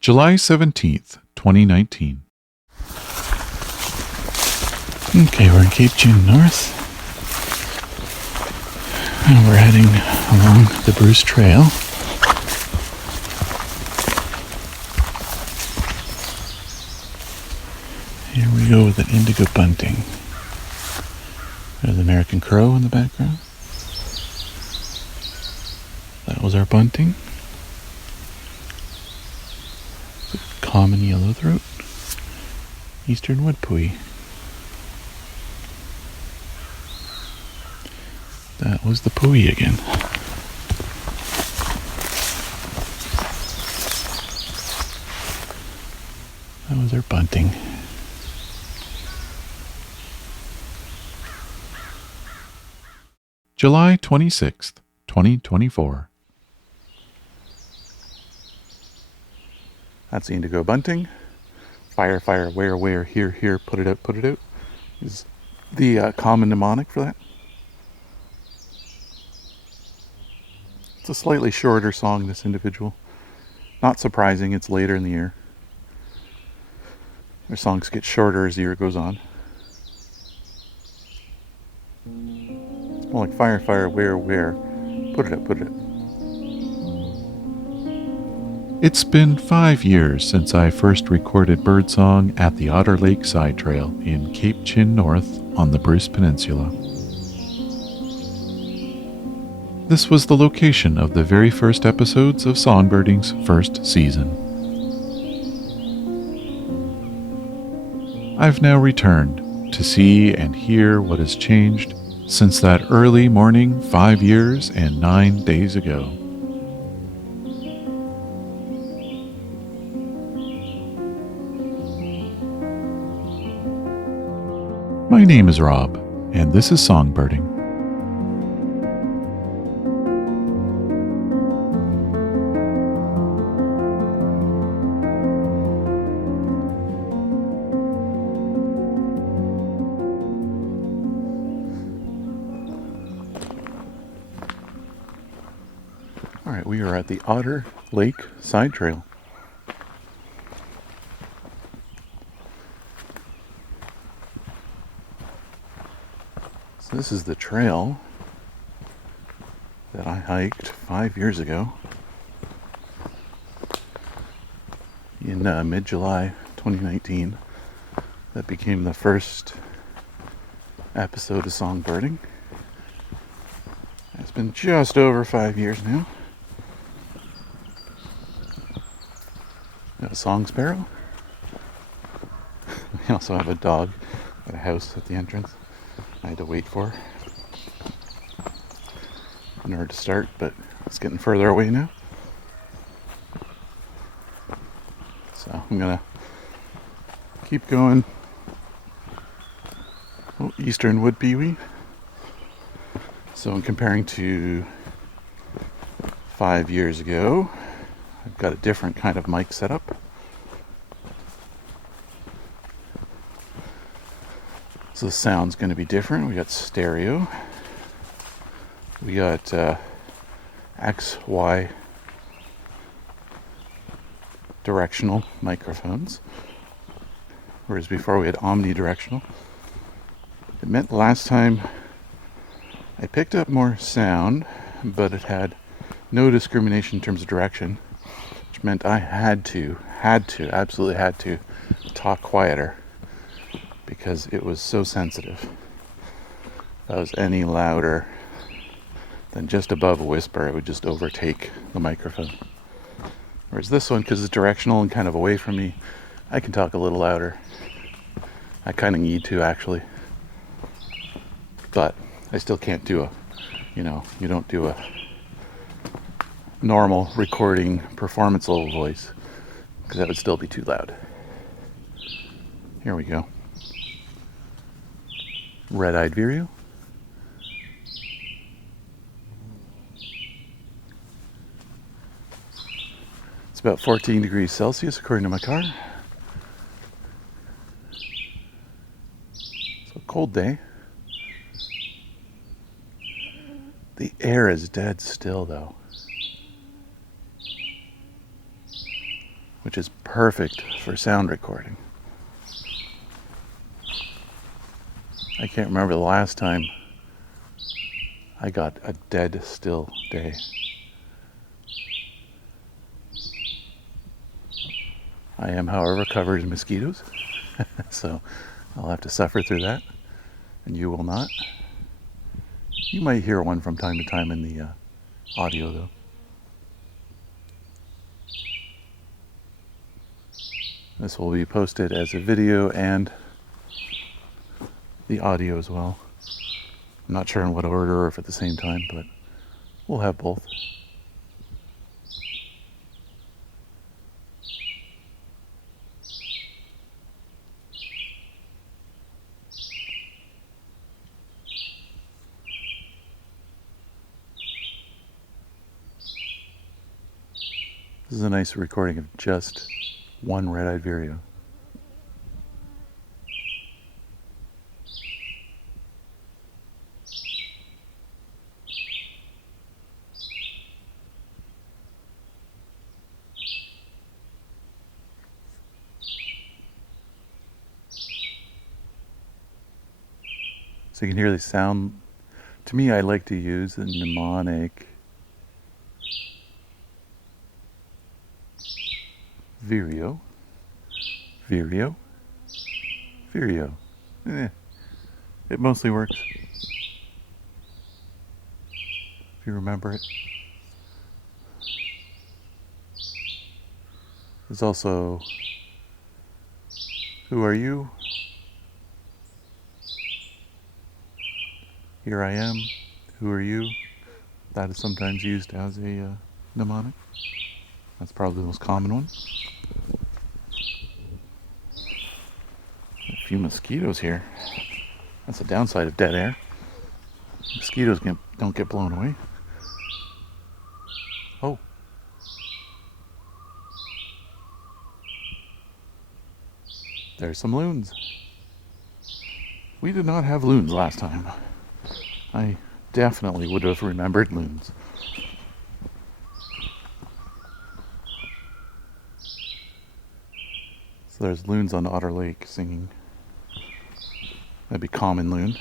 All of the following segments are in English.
July 17th, 2019. Okay, we're in Cape Chin North. And we're heading along the Bruce Trail. Here we go with an indigo bunting. There's the American crow in the background. That was our bunting. Common yellowthroat. Eastern woodpewee. That was the pewee again. That was our bunting. July 26th, 2024. That's the indigo bunting. Fire, fire, where, here, put it out, is the common mnemonic for that. It's a slightly shorter song, this individual. Not surprising, it's later in the year. Their songs get shorter as the year goes on. It's more like fire, fire, where, put it out. It's been 5 years since I first recorded birdsong at the Otter Lake Side Trail in Cape Chin North on the Bruce Peninsula. This was the location of the very first episodes of Songbirding's first season. I've now returned to see and hear what has changed since that early morning 5 years and 9 days ago. My name is Rob, and this is Songbirding. All right, we are at the Otter Lake Side Trail. So this is the trail that I hiked 5 years ago in mid-July 2019. That became the first episode of Songbirding. It's been just over 5 years now. Got a song sparrow. We also have a dog at a house at the entrance. I had to wait for her in order to start, but it's getting further away now. So I'm gonna keep going. Oh, eastern wood pewee. So in comparing to 5 years ago, I've got a different kind of mic setup. So the sound's going to be different. We got stereo. We got X, Y directional microphones. Whereas before we had omnidirectional. It meant last time I picked up more sound, but it had no discrimination in terms of direction, which meant I absolutely had to talk quieter because it was so sensitive. If I was any louder than just above a whisper, it would just overtake the microphone. Whereas this one, because it's directional and kind of away from me, I can talk a little louder. I kind of need to, actually. But I still can't do you don't do a normal recording performance level voice, because that would still be too loud. Here we go. Red-eyed vireo. It's about 14 degrees Celsius according to my car. So a cold day. The air is dead still though. which is perfect for sound recording. I can't remember the last time I got a dead still day. I am, however, covered in mosquitoes, so I'll have to suffer through that, and you will not. You might hear one from time to time in the audio, though. This will be posted as a video and the audio as well. I'm not sure in what order or if at the same time, but we'll have both. This is a nice recording of just one red-eyed vireo. So you can hear the sound. To me, I like to use the mnemonic vireo, vireo, vireo. It mostly works, if you remember it. There's also, who are you? Here I am. Who are you? That is sometimes used as a mnemonic. That's probably the most common one. A few mosquitoes here. That's the downside of dead air. Mosquitoes don't get blown away. Oh. There's some loons. We did not have loons last time. I definitely would have remembered loons. So there's loons on Otter Lake singing. That'd be common loon.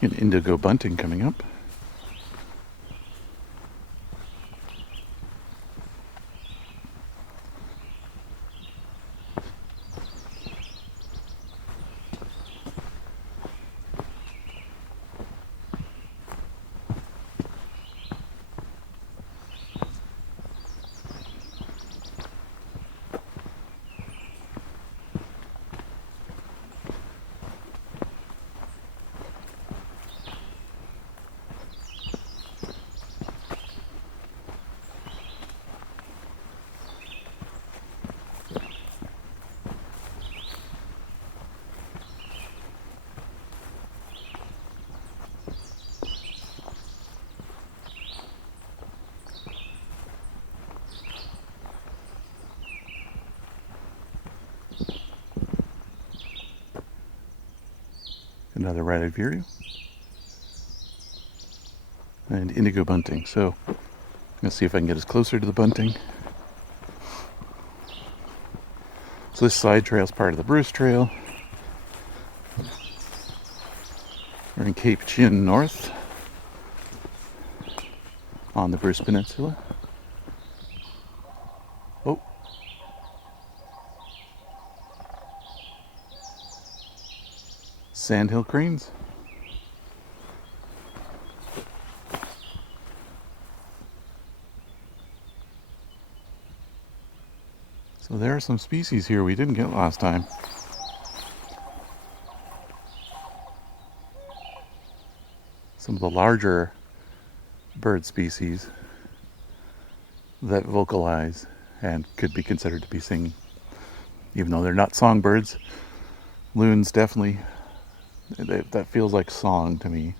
An indigo bunting coming up. Another red-eyed vireo. And indigo bunting. So I'm going to see if I can get us closer to the bunting. So this side trail is part of the Bruce Trail. We're in Cape Chin North on the Bruce Peninsula. Oh. Sandhill cranes. So there are some species here we didn't get last time. Some of the larger bird species that vocalize and could be considered to be singing. Even though they're not songbirds, Loons definitely, that feels like song to me,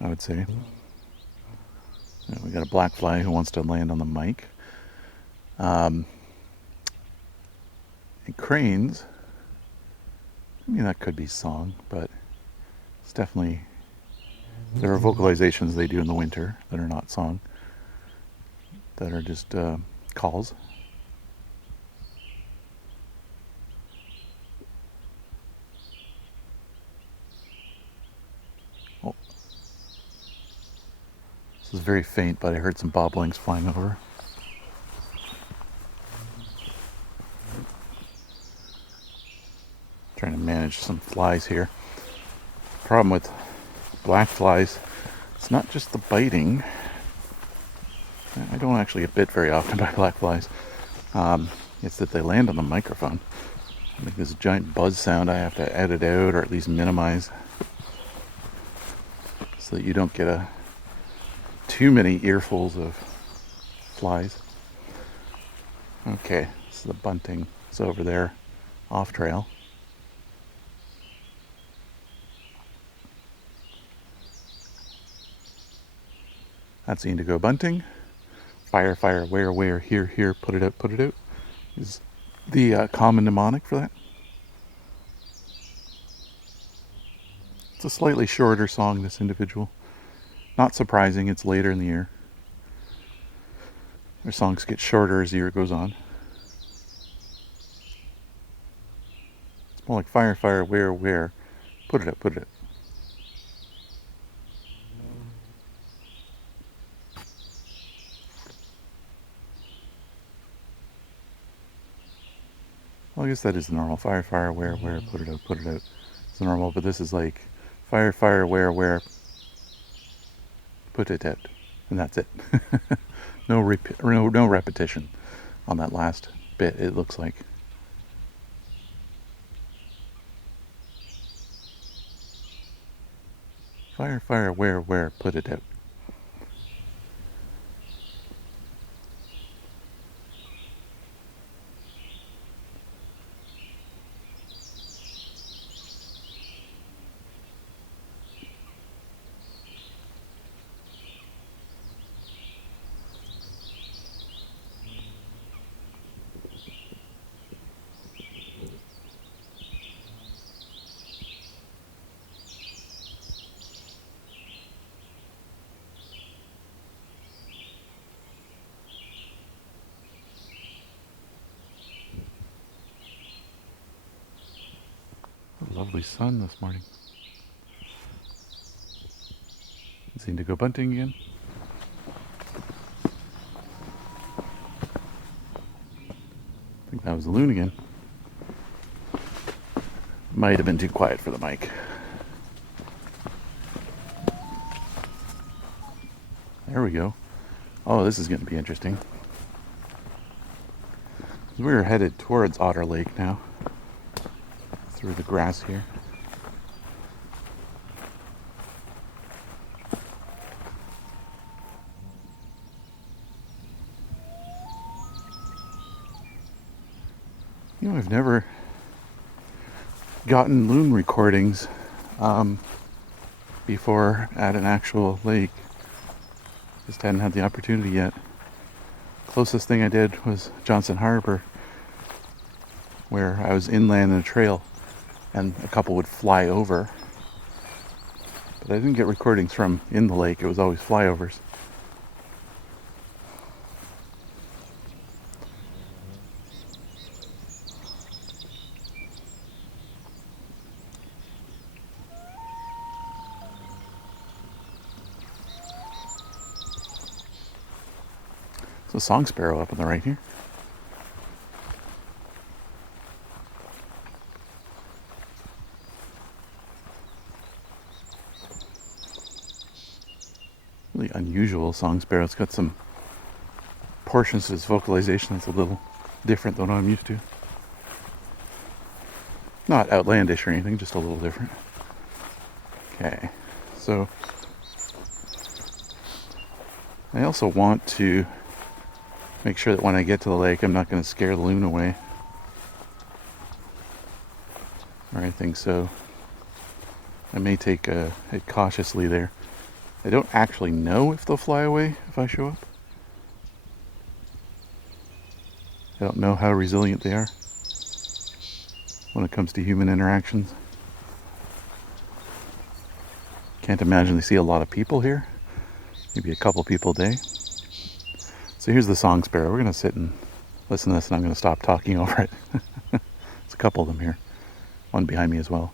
I would say. We got a black fly who wants to land on the mic. And cranes, I mean, that could be song, but it's definitely, there are vocalizations they do in the winter that are not song, that are just calls. Oh. This is very faint, but I heard some bobolinks flying over. Trying to manage some flies here. Problem with black flies, it's not just the biting. I don't actually get bit very often by black flies. It's that they land on the microphone. I think this giant buzz sound I have to edit out, or at least minimize, so that you don't get too many earfuls of flies. Okay, this is the bunting. It's over there, off trail. That's the indigo bunting. Fire, fire, where, here, put it out, is the common mnemonic for that. It's a slightly shorter song, this individual. Not surprising, it's later in the year. Their songs get shorter as the year goes on. It's more like fire, fire, where, put it out. Well, I guess that is the normal. Fire, fire, where, put it out. It's the normal, but this is like fire, fire, where, put it out. And that's it. No repetition on that last bit, it looks like. Fire, fire, where, put it out. Lovely sun this morning. It's indigo bunting again. I think that was the loon again. Might have been too quiet for the mic. There we go. Oh, this is going to be interesting. We're headed towards Otter Lake now, through the grass here. You know, I've never gotten loon recordings before at an actual lake. Just hadn't had the opportunity yet. Closest thing I did was Johnson Harbor, where I was inland in a trail and a couple would fly over. But I didn't get recordings from in the lake, it was always flyovers. There's a song sparrow up on the right here. Really unusual song sparrow. It's got some portions to its vocalization that's a little different than what I'm used to. Not outlandish or anything, just a little different. Okay, so I also want to make sure that when I get to the lake, I'm not going to scare the loon away. or anything, so I may take it cautiously there. I don't actually know if they'll fly away if I show up. I don't know how resilient they are when it comes to human interactions. Can't imagine they see a lot of people here. Maybe a couple people a day. So here's the song sparrow. We're going to sit and listen to this, and I'm going to stop talking over it. There's a couple of them here. One behind me as well.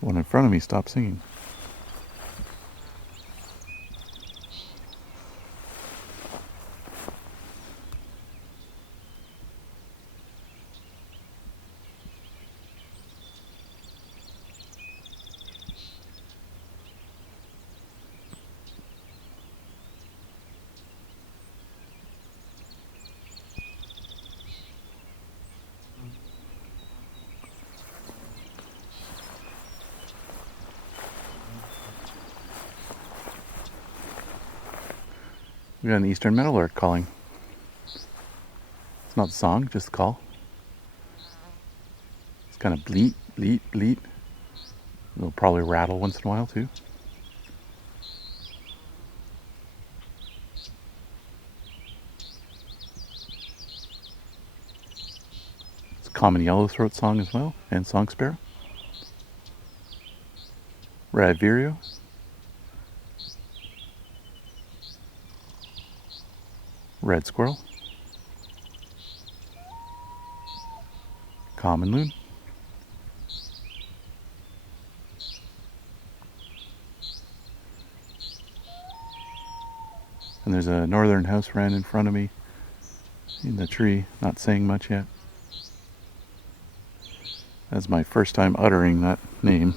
One in front of me stopped singing. We got an eastern meadowlark calling. It's not the song, just the call. It's kind of bleat, bleat, bleat. It'll probably rattle once in a while too. It's a common yellowthroat song as well, and song sparrow. Red vireo. Red squirrel. Common loon. And there's a northern house wren in front of me in the tree, not saying much yet. That's my first time uttering that name.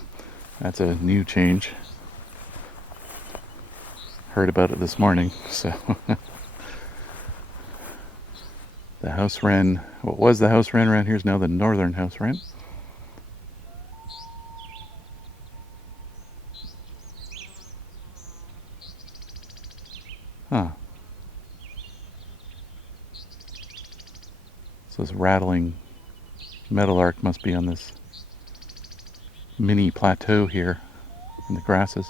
That's a new change. Heard about it this morning, so. The house wren, what was the house wren around here is now the northern house wren. Huh. So this rattling meadowlark must be on this mini plateau here in the grasses.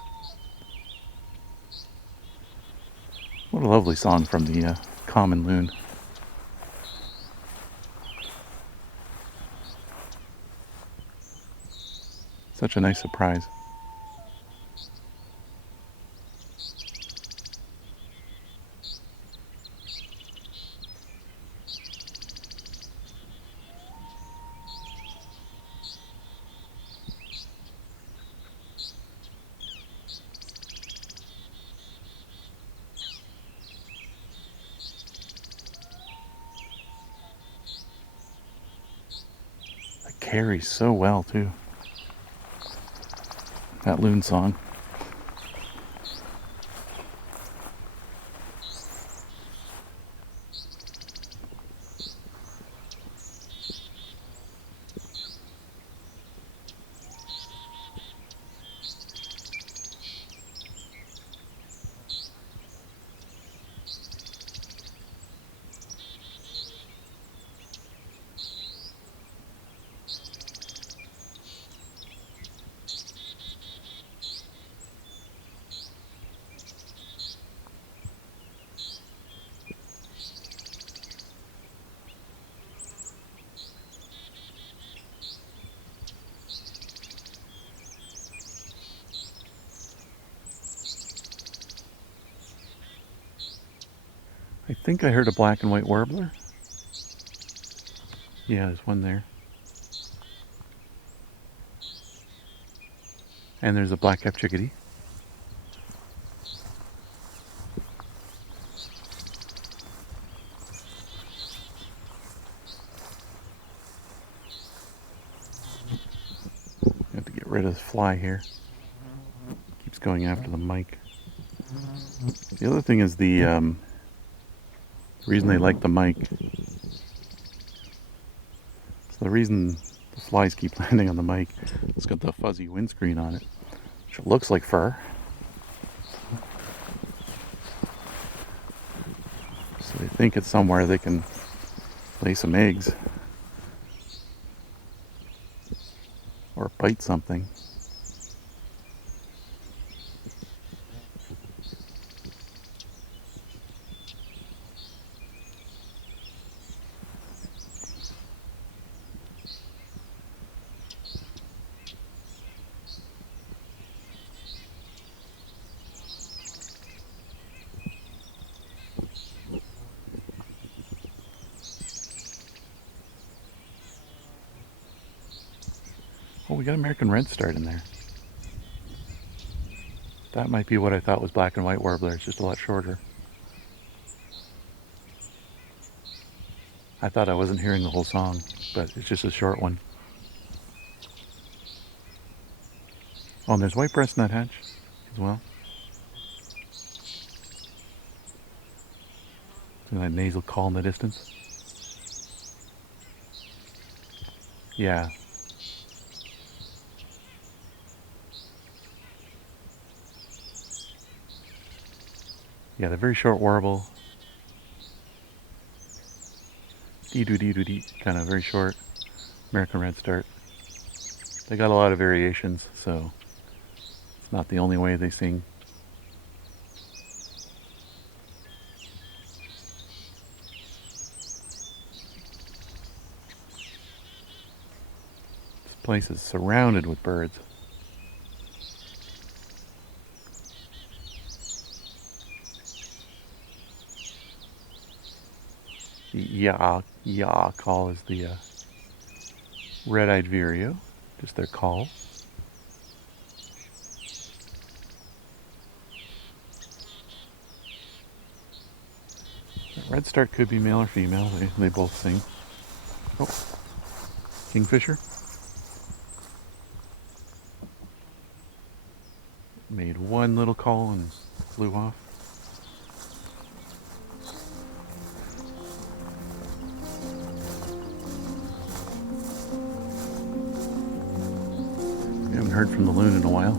What a lovely song from the common loon. Such a nice surprise. It carries so well too. That loon song. I think I heard a black and white warbler. Yeah, there's one there. And there's a black-capped chickadee. I have to get rid of this fly here. Keeps going after the mic. The other thing is the reason they like the mic. So the reason the flies keep landing on the mic, it's got the fuzzy windscreen on it, which looks like fur. So they think it's somewhere they can lay some eggs or bite something. Oh, we got American redstart in there. That might be what I thought was black and white warbler. It's just a lot shorter. I thought I wasn't hearing the whole song, but it's just a short one. Oh, and there's white-breasted nuthatch as well. Doing that nasal call in the distance. Yeah. Yeah, the very short warble. Dee-doo-dee-doo-dee, kind of very short. American redstart. They got a lot of variations, so it's not the only way they sing. This place is surrounded with birds. The yah call is the red-eyed vireo, just their call. Redstart could be male or female, they both sing. Oh, kingfisher. Made one little call and flew off. We haven't heard from the loon in a while.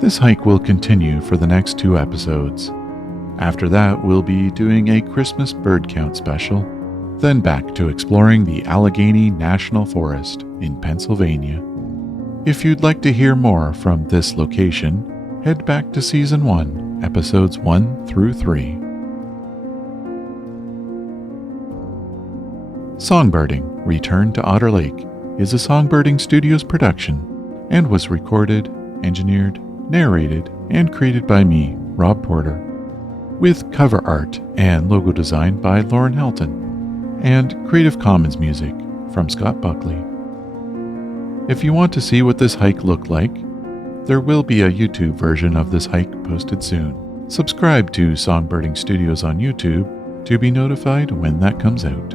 This hike will continue for the next 2 episodes. After that, we'll be doing a Christmas bird count special, then back to exploring the Allegheny National Forest in Pennsylvania. If you'd like to hear more from this location, head back to Season 1, Episodes 1 through 3. Songbirding, Return to Otter Lake is a Songbirding Studios production and was recorded, engineered, narrated, and created by me, Rob Porter, with cover art and logo design by Lauren Helton, and Creative Commons music from Scott Buckley. If you want to see what this hike looked like, there will be a YouTube version of this hike posted soon. Subscribe to Songbirding Studios on YouTube to be notified when that comes out.